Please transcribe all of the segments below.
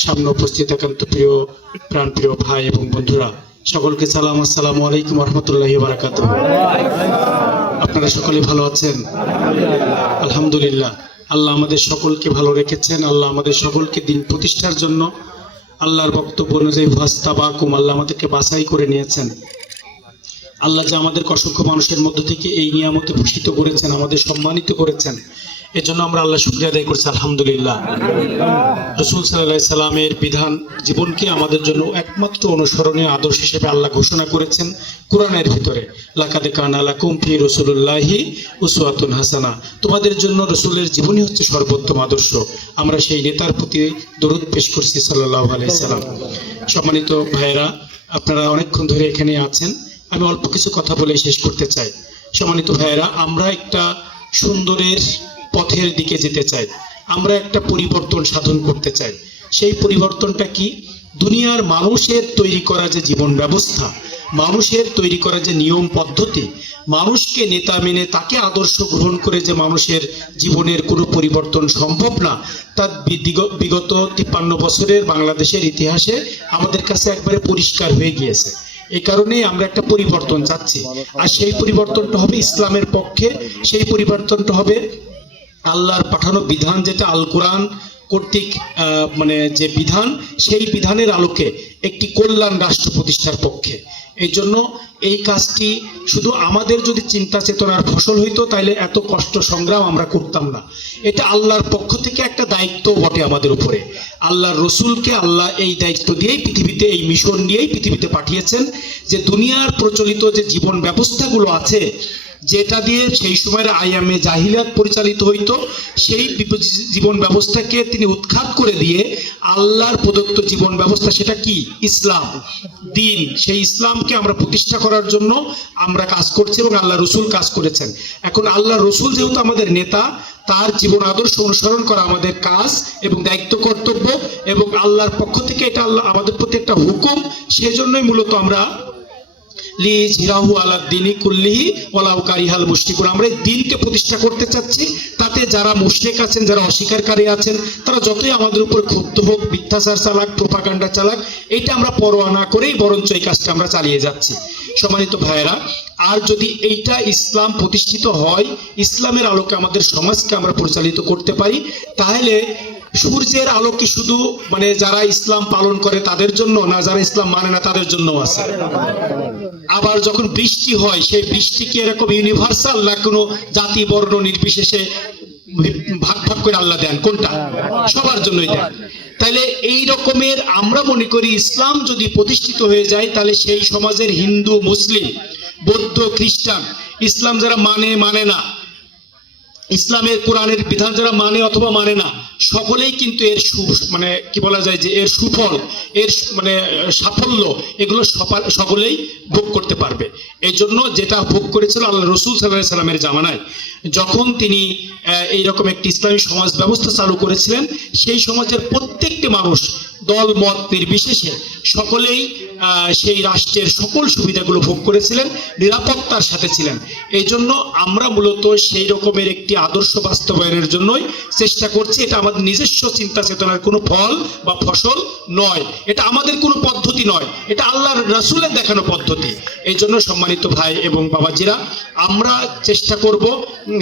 সামনে উপস্থিত একান্ত প্রিয় প্রাণপ্রিয় ভাই এবং বন্ধুরা, সকলকে সালাম, আসসালামু আলাইকুম রহমতুল্লাহি ওয়া বারাকাতুহু। আপনারা সকলে ভালো আছেন? আলহামদুলিল্লাহ। আল্লাহ আমাদের সকলকে ভালো রেখেছেন। আল্লাহ আমাদের সকলকে দিন প্রতিষ্ঠার জন্য আল্লাহর বক্তব্য অনুযায়ী ফাস্তাবাকুম, আল্লাহ আমাদেরকে বাছাই করে নিয়েছেন। আল্লাহ যে আমাদের অসংখ্য মানুষের মধ্য থেকে এই নিয়ামতে ভূষিত করেছেন, আমাদের সম্মানিত করেছেন, এজন্য আমরা আল্লাহ শুকরিয়া আদায় করছি আলহামদুলিল্লাহ। রাসূল সাল্লাল্লাহু আলাইহি সাল্লামের বিধান জীবনকে আমাদের জন্য একমাত্র অনুসরণীয় আদর্শ হিসেবে আল্লাহ ঘোষণা করেছেন কোরআনের ভিতরে, লাকাদ কানা লাকুম ফি রাসূলিল্লাহি উসওয়াতুন হাসানাহ। তোমাদের জন্য রাসূলের জীবনই হচ্ছে সর্বোত্তম আদর্শ। আমরা সেই নেতার প্রতি দরুদ পেশ করছি সাল্লাল্লাহু আলাইহি সাল্লাম। সম্মানিত ভাইয়েরা, আপনারা অনেকক্ষণ ধরে এখানে আছেন, আমি অল্প কিছু কথা বলে শেষ করতে চাই। সম্মানিত ভাইয়েরা, আমরা একটা সুন্দরের পথের দিকে যেতে চাই, আমরা একটা পরিবর্তন সাধন করতে চাই। সেই পরিবর্তনটা কি? দুনিয়ার মানুষের তৈরি করা যে জীবন ব্যবস্থা, মানুষের তৈরি করা যে নিয়ম পদ্ধতি, মানুষকে নেতা মেনে তাকে আদর্শ গ্রহণ করে যে মানুষের জীবনের কোনো পরিবর্তন সম্ভব না, তা বিগত 53 বছরের বাংলাদেশের ইতিহাসে আমাদের কাছে একবারে পরিষ্কার হয়ে গিয়েছে। এই কারণেই আমরা একটা পরিবর্তন চাচ্ছি, আর সেই পরিবর্তনটা হবে ইসলামের পক্ষে। সেই পরিবর্তনটা হবে আল্লাহর পাঠানো বিধান, যেটা আল কোরআন কর্তৃক যে বিধান, সেই বিধানের আলোকে একটি কল্যাণ রাষ্ট্র প্রতিষ্ঠার পক্ষে। এই জন্য এই কাজটি শুধু আমাদের যদি চিন্তা চেতনার ফসল হইতো, তাহলে এত কষ্ট সংগ্রাম আমরা করতাম না। এটা আল্লাহর পক্ষ থেকে একটা দায়িত্ব বটে আমাদের উপরে। আল্লাহর রসুলকে আল্লাহ এই দায়িত্ব দিয়েই পৃথিবীতে, এই মিশন নিয়েই পৃথিবীতে পাঠিয়েছেন, যে দুনিয়ার প্রচলিত যে জীবন ব্যবস্থাগুলো আছে, যেটা দিয়ে সেই সময়ের আইয়ামে জাহিলিয়াত পরিচালিত হইতো, সেই জীবন ব্যবস্থাকে তিনি উৎখাত করে দিয়ে আল্লাহর প্রদত্ত জীবন ব্যবস্থা, সেটা কি? ইসলাম দিন। সেই ইসলামকে আমরা প্রতিষ্ঠা করার জন্য আমরা কাজ করছি এবং আল্লাহ রসুল কাজ করেছেন। এখন আল্লাহ রসুল যেহেতু আমাদের নেতা, তার জীবন আদর্শ অনুসরণ করা আমাদের কাজ এবং দায়িত্ব, কর্তব্য, এবং আল্লাহর পক্ষ থেকে এটা আল্লাহ আমাদের প্রতি একটা হুকুম। সেজন্যই মূলত আমরা আমরা দিনকে প্রতিষ্ঠা করতে চাচ্ছি। তাতে যারা মুশরিক আছেন, যারা অস্বীকারী আছেন, তারা যতই আমাদের উপর ক্ষুব্ধ হোক, মিথ্যাচার চালাক, প্রোপাগান্ডা চালাক, এটা আমরা পরোয়া না করেই বরঞ্চ এই কাজটা আমরা চালিয়ে যাচ্ছি। সম্মানিত ভাইয়েরা, আর যদি এইটা ইসলাম প্রতিষ্ঠিত হয়, ইসলামের আলোকে আমাদের সমাজকে আমরা পরিচালিত করতে পারি, তাহলে সূর্যের আলো কি শুধু যারা ইসলাম পালন করে তাদের জন্য না, যারা ইসলাম মানে না তাদের জন্য আছে? আবার যখন বৃষ্টি হয়, সেই বৃষ্টি কি এরকম ইউনিভার্সাল, না কোনো জাতি বর্ণ নির্বিশেষে ভাগ ভাগ করে আল্লাহ দেন? কোনটা? সবার জন্যই দেন। তাহলে এই রকমের আমরা মনে করি ইসলাম যদি প্রতিষ্ঠিত হয়ে যায়, তাহলে সেই সমাজের হিন্দু, মুসলিম, বৌদ্ধ, খ্রিস্টান, ইসলাম যারা মানে না, ইসলামের কোরআনের বিধান যারা মানে অথবা মানে না, সকলেই কিন্তু এর কি বলা যায় যে এর সুফল, এর সাফল্য, এগুলো সকলেই ভোগ করতে পারবে। এই জন্য যেটা ভোগ করেছিল আল্লাহ রসুল সাল্লাল্লাহু আলাইহি সাল্লামের জামানায়, যখন তিনি এইরকম একটি ইসলামী সমাজ ব্যবস্থা চালু করেছিলেন, সেই সমাজের প্রত্যেকটি মানুষ দল মত নির্বিশেষে সকলেই সেই রাষ্ট্রের সকল সুবিধাগুলো ভোগ করেছিলেন, নিরাপত্তার সাথে ছিলেন। এই জন্য আমরা মূলত সেই রকমের একটি আদর্শ বাস্তবায়নের জন্যই চেষ্টা করছি। এটা আমাদের নিজস্ব চিন্তা চেতনার কোনো ফল বা ফসল নয়, এটা আমাদের কোনো পদ্ধতি নয়, এটা আল্লাহর রাসূলের দেখানো পদ্ধতি। এই জন্য সম্মানিত ভাই এবং বাবাজিরা, আমরা চেষ্টা করব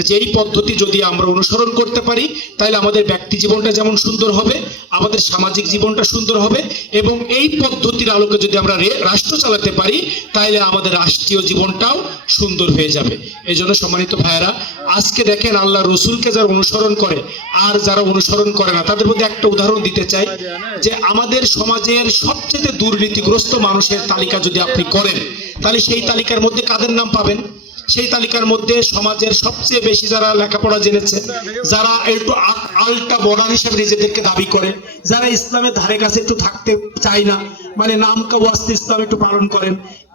যে এই পদ্ধতি যদি আমরা অনুসরণ করতে পারি, তাহলে আমাদের ব্যক্তি জীবনটা যেমন সুন্দর হবে, আমাদের সামাজিক জীবনটা সুন্দর হবে, এবং এই পদ্ধতির আলোকে যদি আমরা রাষ্ট্র চালাতে পারি, তাহলে আমাদের রাষ্ট্রীয় জীবনটাও সুন্দর হয়ে যাবে। এই জন্য সম্মানিত ভাইয়েরা, আজকে দেখেন আল্লাহ রসুলকে যারা অনুসরণ করে আর যারা অনুসরণ করে না, তাদের মধ্যে একটা উদাহরণ দিতে চাই, যে আমাদের সমাজের সবচেয়ে দুর্নীতিগ্রস্ত মানুষের তালিকা যদি আপনি করেন, তাহলে সেই তালিকার মধ্যে কাদের নাম পাবেন? সেই তালিকার মধ্যে সমাজের সবচেয়ে বেশি যারা লেখাপড়া জেনেছে, যারা একটু আলটা মডার্ন হিসেবে নিজেদেরকে দাবি করে, যারা ইসলামের ধারে কাছে একটু থাকতে চায় না, নাম ওয়াস্তে ইসলাম একটু পালন করেন,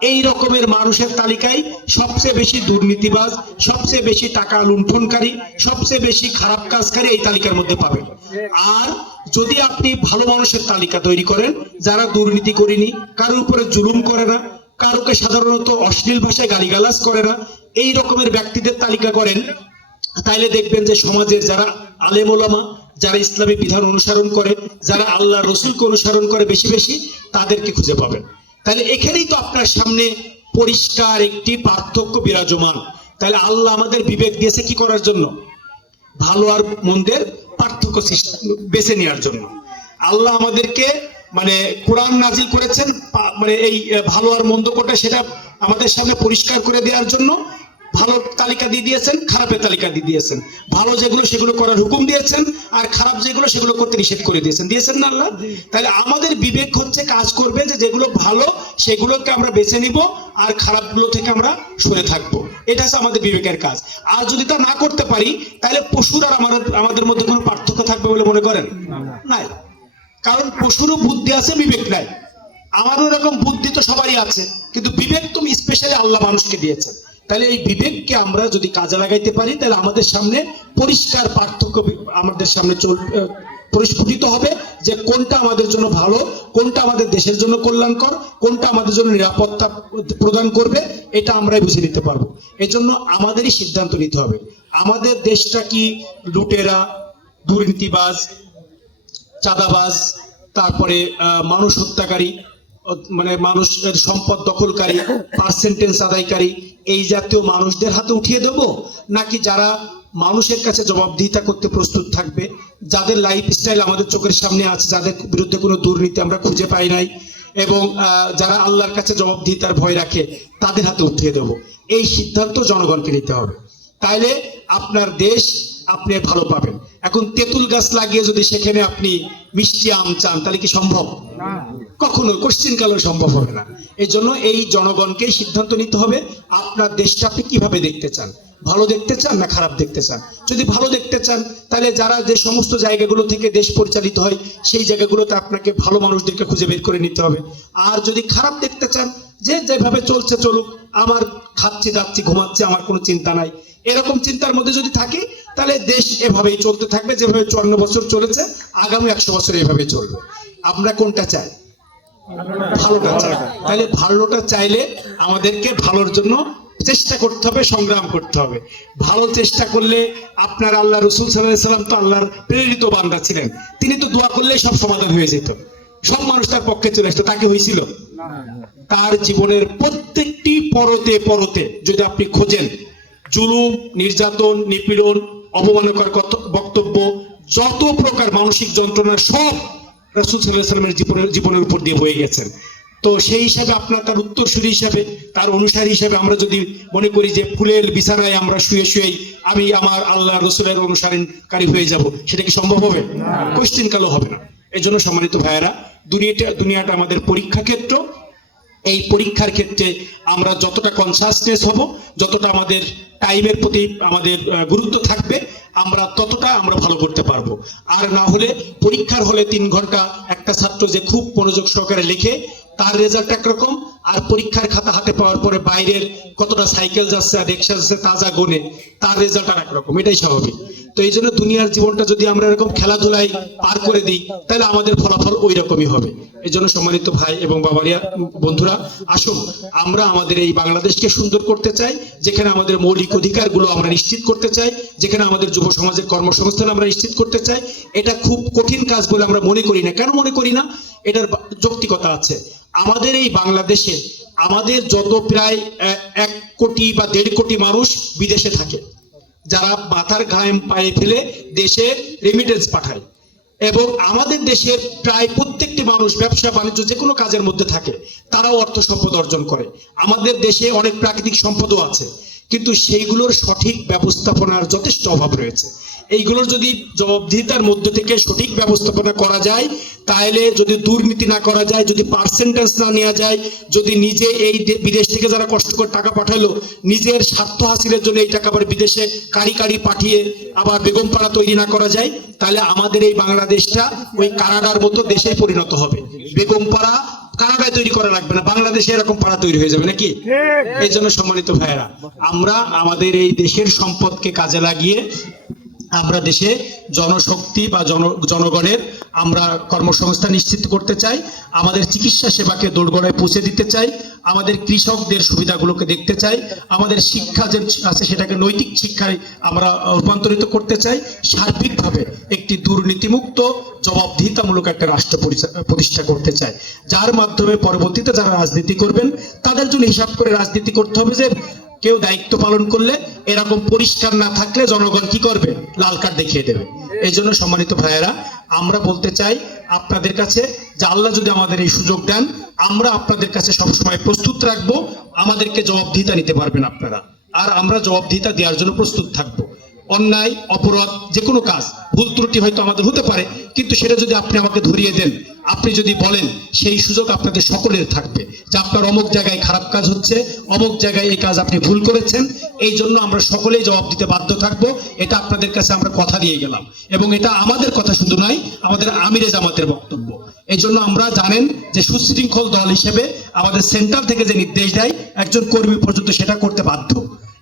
এই রকমের মানুষের তালিকায় সবচেয়ে বেশি দুর্নীতিবাজ, সবচেয়ে বেশি টাকা লুণ্ঠনকারী, সবচেয়ে বেশি খারাপ কাজকারী এই তালিকার মধ্যে পাবেন। আর যদি আপনি ভালো মানুষের তালিকা তৈরি করেন, যারা দুর্নীতি করেনি, কারোর উপরে জুলুম করে না, কারোকে সাধারণত অশ্লীল ভাষায় গালিগালাজ করে না, এই রকমের ব্যক্তিদের তালিকা করেন, তাইলে দেখবেন যে সমাজের যারা আলেম ওলামা, যারা ইসলামী বিধান অনুসরণ করে, যারা আল্লাহ রসুলকে অনুসরণ করে বেশি বেশি, তাদেরকে খুঁজে পাবেন। তাহলে এখানেই তো আপনার সামনে পরিষ্কার একটি পার্থক্য বিরাজমান। তাহলে আল্লাহ আমাদের বিবেক দিয়েছে কি করার জন্য? ভালো আর মন্দের পার্থক্য বেছে নেওয়ার জন্য। আল্লাহ আমাদেরকে মানে কোরআন নাজিল করেছেন মানে এই ভালো আর মন্দ কোনটা সেটা আমাদের সামনে পরিষ্কার করে দেওয়ার জন্য। ভালো তালিকা দিয়ে দিয়েছেন, খারাপের তালিকা দিয়ে দিয়েছেন। ভালো যেগুলো সেগুলো করার হুকুম দিয়েছেন, আর খারাপ যেগুলো সেগুলো করতে নিষেধ করে দিয়েছেন। দিয়েছেন না আল্লাহ? তাহলে আমাদের বিবেক হচ্ছে কাজ করবে যে যেগুলো ভালো সেগুলোকে আমরা বেছে নিব, আর খারাপগুলো থেকে আমরা সরে থাকবো। এটা হচ্ছে আমাদের বিবেকের কাজ। আর যদি তা না করতে পারি, তাহলে পশুর আর আমাদের মধ্যে কোনো পার্থক্য থাকবে বলে মনে করেন? নাই। কারণ পশুরও বুদ্ধি আছে, বিবেক নাই। আমারও এরকম বুদ্ধি তো সবারই আছে, কিন্তু বিবেক তুমি স্পেশালি আল্লাহ মানুষকে দিয়েছেন। তাহলে এই বিবেককে আমরা যদি কাজে লাগাইতে পারি, তাহলে আমাদের সামনে পরিষ্কার পার্থক্য আমাদের সামনে পরিস্ফুটিত হবে যে কোনটা আমাদের জন্য ভালো, কোনটা আমাদের দেশের জন্য কল্যাণকর, কোনটা আমাদের জন্য নিরাপত্তা প্রদান করবে, এটা আমরাই বুঝে নিতে পারবো। এই জন্য আমাদেরই সিদ্ধান্ত নিতে হবে। আমাদের দেশটা কি লুটেরা, দুর্নীতিবাজ, চাঁদাবাজ, তারপরে মানুষ হত্যাকারী, মানে মানুষের সম্পদ দখলকারী, পার্সেন্টেজ আদায়কারী, এই জাতীয় মানুষদের হাতে উঠিয়ে দেব, নাকি যারা মানুষের কাছে জবাবদিহিতা করতে প্রস্তুত থাকবে, যাদের লাইফস্টাইল আমাদের চোখের সামনে আছে, যাদের বিরুদ্ধে কোনো দুর্নীতি আমরা খুঁজে পাই নাই, এবং যারা আল্লাহর কাছে জবাবদিহিতার ভয় রাখে, তাদের হাতে উঠিয়ে দেব? এই সিদ্ধান্ত জনগণকে নিতে হবে। তাইলে আপনার দেশ আপনি ভালো পাবেন। এখন তেঁতুল গাছ লাগিয়ে যদি সেখানে আপনি মিষ্টি আম চান, তাহলে কি সম্ভব? কখনো কোশ্চিন কালেও সম্ভব হবে না। এই জন্য এই জনগণকে সিদ্ধান্ত নিতে হবে আপনার দেশটা আপনি কিভাবে দেখতে চান। ভালো দেখতে চান না খারাপ দেখতে চান? যদি ভালো দেখতে চান, তাহলে যারা যে সমস্ত জায়গাগুলো থেকে দেশ পরিচালিত হয় সেই জায়গাগুলোতে আপনাকে ভালো মানুষদেরকে খুঁজে বের করে নিতে হবে। আর যদি খারাপ দেখতে চান, যে যেভাবে চলছে চলুক, আমার খাচ্ছি যাচ্ছি ঘুমাচ্ছে, আমার কোনো চিন্তা নাই, এরকম চিন্তার মধ্যে যদি থাকি, তাহলে দেশ এভাবেই চলতে থাকবে, যেভাবে 54 বছর চলেছে, আগামী 100 বছর এভাবে চলবে। আমরা কোনটা চাই? ভালোটা চাই। তাহলে ভালোটা চাইলে আমাদেরকে ভালোর জন্য চেষ্টা করতে হবে, সংগ্রাম করতে হবে। ভালো চেষ্টা করলে আপনার আল্লাহ রসুল সাল্লাল্লাহু আলাইহি সাল্লাম তো আল্লাহর প্রেরিত বান্দা ছিলেন। তিনি তো দোয়া করলেই সব সমাধান হয়ে যেত, সব মানুষ তার পক্ষে চলে আসতো। তাকে হয়েছিল? তার জীবনের প্রত্যেকটি পরতে পরতে যদি আপনি খোঁজেন, জুলুম, নির্যাতন, নিপীড়ন, অবমাননাকর বক্তব্য, যত প্রকার মানসিক যন্ত্রণা, সব রাসূল সাল্লাল্লাহু আলাইহি ওয়াসাল্লামের জীবনের উপর দিয়ে বয়ে গেছেন। তো সেই হিসাবে আপনার তার উত্তরসূরি হিসাবে, তার অনুসারী হিসাবে আমরা যদি মনে করি যে ফুলের বিছানায় আমরা শুয়ে শুয়েই আমি আমার আল্লাহ রসুলের অনুসারণকারী হয়ে যাব, সেটা কি সম্ভব হবে? কোশ্চিন কালও হবে না। এই জন্য সম্মানিত ভাইয়েরা, দুনিয়াটা আমাদের পরীক্ষা ক্ষেত্র। এই পরীক্ষার ক্ষেত্রে আমরা যতটা কনসাসনেস হব, যতটা আমাদের টাইমের প্রতি আমাদের গুরুত্ব থাকবে, আমরা ততটা আমরা ভালো করতে পারবো। আর না হলে পরীক্ষার হলে 3 ঘন্টা একটা ছাত্র যে খুব মনোযোগ সহকারে লেখে, তার রেজাল্ট একরকম, আর পরীক্ষার খাতা হাতে পাওয়ার পরে বাইরের কতটা সাইকেল যাচ্ছে আর রিক্সা যাচ্ছে তাজা গুনে, তার রেজাল্ট আর একরকম। এটাই স্বাভাবিক। তো এই জন্য দুনিয়ার জীবনটা যদি আমরা এরকম খেলাধুলায় পার করে দিই, তাহলে আমাদের ফলাফল ওই রকমই হবে। এই জন্য সম্মানিত ভাই এবং বাবারিয়া বন্ধুরা, আসুন আমরা আমাদের এই বাংলাদেশকে সুন্দর করতে চাই, যেখানে আমাদের মৌলিক অধিকারগুলো আমরা নিশ্চিত করতে চাই, যেখানে আমাদের যুব সমাজের কর্মসংস্থান আমরা নিশ্চিত করতে চাই। এটা খুব কঠিন কাজ বলে আমরা মনে করি না। কেন মনে করি না? এটার যৌক্তিকতা আছে। আমাদের এই বাংলাদেশে আমাদের যত প্রায় 1 কোটি বা 1.5 কোটি মানুষ বিদেশে থাকে, যারা মাথার ঘাম পায়ে ফেলে দেশে রেমিটেন্স পাঠায়, এবং আমাদের দেশের প্রায় প্রত্যেকটি মানুষ ব্যবসা বাণিজ্য যে কোনো কাজের মধ্যে থাকে, তারাও অর্থ সম্পদ অর্জন করে। আমাদের দেশে অনেক প্রাকৃতিক সম্পদও আছে, কিন্তু সেইগুলোর সঠিক ব্যবস্থাপনার যথেষ্ট অভাব রয়েছে। এইগুলোর যদি জবাবদিহিতার মধ্যে থেকে সঠিক ব্যবস্থাপনা করা যায়, তাহলে যদি দুর্নীতি না করা যায়, যদি পার্সেন্টেজ না নেওয়া যায়, যদি নিজে এই বিদেশ থেকে যারা কষ্ট করে টাকা পাঠালো নিজের স্বার্থ হাসিলের জন্য এই টাকা আবার বিদেশে কারি পাঠিয়ে আবার বেগমপাড়া তৈরি না করা যায়, তাহলে আমাদের এই বাংলাদেশটা ওই কানাডার মতো দেশে পরিণত হবে। বেগমপাড়া কানাডায় তৈরি করা লাগবে না, বাংলাদেশে এরকম পাড়া তৈরি হয়ে যাবে নাকি? এই জন্য সম্মানিত ভাইয়েরা, আমরা আমাদের এই দেশের সম্পদকে কাজে লাগিয়ে আমরা দেশে জনশক্তি বা জনগণের আমরা কর্মসংস্থান নিশ্চিত করতে চাই, আমাদের চিকিৎসা সেবাকে দোরগোড়ায় পৌঁছে দিতে চাই, আমাদের কৃষকদের সুবিধাগুলোকে দেখতে চাই, আমাদের শিক্ষা যে আছে সেটাকে নৈতিক শিক্ষায় আমরা রূপান্তরিত করতে চাই, সার্বিকভাবে একটি দুর্নীতিমুক্ত জবাবদিহিতামূলক একটা রাষ্ট্র প্রতিষ্ঠা করতে চাই, যার মাধ্যমে পরবর্তীতে যারা রাজনীতি করবেন তাদের জন্য হিসাব করে রাজনীতি করতে হবে যে কেউ দায়িত্ব পালন করলে এরকম পরিষ্কার না থাকলে জনগণ কি করবে, লাল কার্ড দেখিয়ে দেবে। এই জন্য সম্মানিত ভাইয়েরা, আমরা বলতে চাই আপনাদের কাছে যে আল্লাহ যদি আমাদের এই সুযোগ দেন, আমরা আপনাদের কাছে সবসময় প্রস্তুত রাখবো, আমাদেরকে জবাবদিহিতা নিতে পারবেন আপনারা, আর আমরা জবাবদিহিতা দেওয়ার জন্য প্রস্তুত থাকবো। অন্যায় অপরাধ যে কোনো কাজ ভুল ত্রুটি হয়তো আমাদের হতে পারে, কিন্তু সেটা যদি আপনি আমাকে ধরিয়ে দেন, আপনি যদি বলেন, সেই সুযোগ আপনাদের সকলের থাকবে যে আপনার অমুক জায়গায় খারাপ কাজ হচ্ছে, অমুক জায়গায় এই কাজ আপনি ভুল করেছেন, এই জন্য আমরা সকলেই জবাব দিতে বাধ্য থাকবো। এটা আপনাদের কাছে আমরা কথা দিয়ে গেলাম, এবং এটা আমাদের কথা শুধু নয়, আমাদের আমিরে জামাতের বক্তব্য। এই জন্য আমরা জানেন যে সুশৃঙ্খল দল হিসেবে আমাদের সেন্টার থেকে যে নির্দেশ দেয়, একজন কর্মী পর্যন্ত সেটা করতে বাধ্য।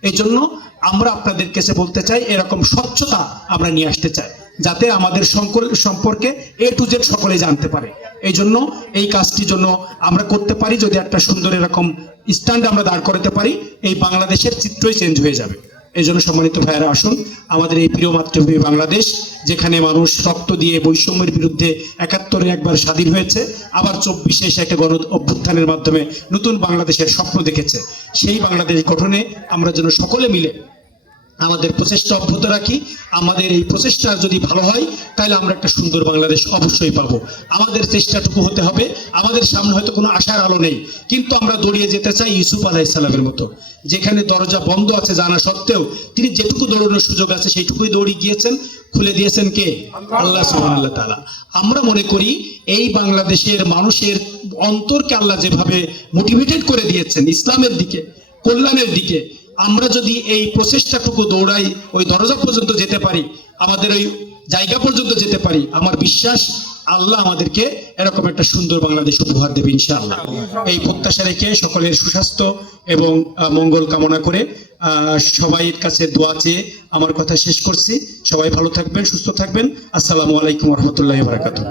এই জন্য আমরা আপনাদের কাছে বলতে চাই, এরকম স্বচ্ছতা আমরা নিয়ে আসতে চাই, যাতে আমাদের সম্পর্কে A to Z সকলে জানতে পারে। এই জন্য এই কাজটির জন্য আমরা করতে পারি, যদি একটা সুন্দর এরকম স্ট্যান্ড আমরা দাঁড় করাতে পারি, এই বাংলাদেশের চিত্রই চেঞ্জ হয়ে যাবে। এই জন্য সম্মানিত ভাইয়েরা, আসুন, আমাদের এই প্রিয় মাতৃভূমি বাংলাদেশ, যেখানে মানুষ রক্ত দিয়ে বৈষম্যের বিরুদ্ধে ৭১-এ একবার স্বাধীন হয়েছে, আবার ২৪-এ এসে একটা গণ অভ্যুত্থানের মাধ্যমে নতুন বাংলাদেশের স্বপ্ন দেখেছে, সেই বাংলাদেশ গঠনে আমরা যেন সকলে মিলে আমাদের প্রচেষ্টা অব্যাহত রাখি। আমাদের এই প্রচেষ্টা যদি ভালো হয়, তাহলে আমরা একটা সুন্দর বাংলাদেশ অবশ্যই পাবো। আমাদের চেষ্টাটুকু হতে হবে, আমাদের সামনে হয়তো কোনো আশার আলো নেই, কিন্তু আমরা দৌড়িয়ে যেতে চাই ইউসুফ আলাইহিস সালামের মতো, যেখানে দরজা বন্ধ আছে জানা সত্ত্বেও তিনি যেটুকু দৌড়ানোর সুযোগ আছে সেইটুকুই দৌড়িয়ে গিয়েছেন। খুলে দিয়েছেন কে? আল্লাহ সুবহানাহু ওয়া তাআলা। আমরা মনে করি এই বাংলাদেশের মানুষের অন্তরকে আল্লাহ যেভাবে মোটিভেটেড করে দিয়েছেন ইসলামের দিকে, কল্যাণের দিকে, আমরা যদি এই প্রচেষ্টাটুকু দৌড়াই, ওই দরজা পর্যন্ত যেতে পারি, আমাদের ওই জায়গা পর্যন্ত যেতে পারি, আমার বিশ্বাস আল্লাহ আমাদেরকে এরকম একটা সুন্দর বাংলাদেশ উপহার দেবে ইনশাআল্লাহ। এই প্রত্যাশা রেখে সকলের সুস্বাস্থ্য এবং মঙ্গল কামনা করে সবাইয়ের কাছে দোয়া চেয়ে আমার কথা শেষ করছি। সবাই ভালো থাকবেন, সুস্থ থাকবেন। আসসালামু আলাইকুম ওয়া রাহমাতুল্লাহি ওয়া বারাকাতুহু।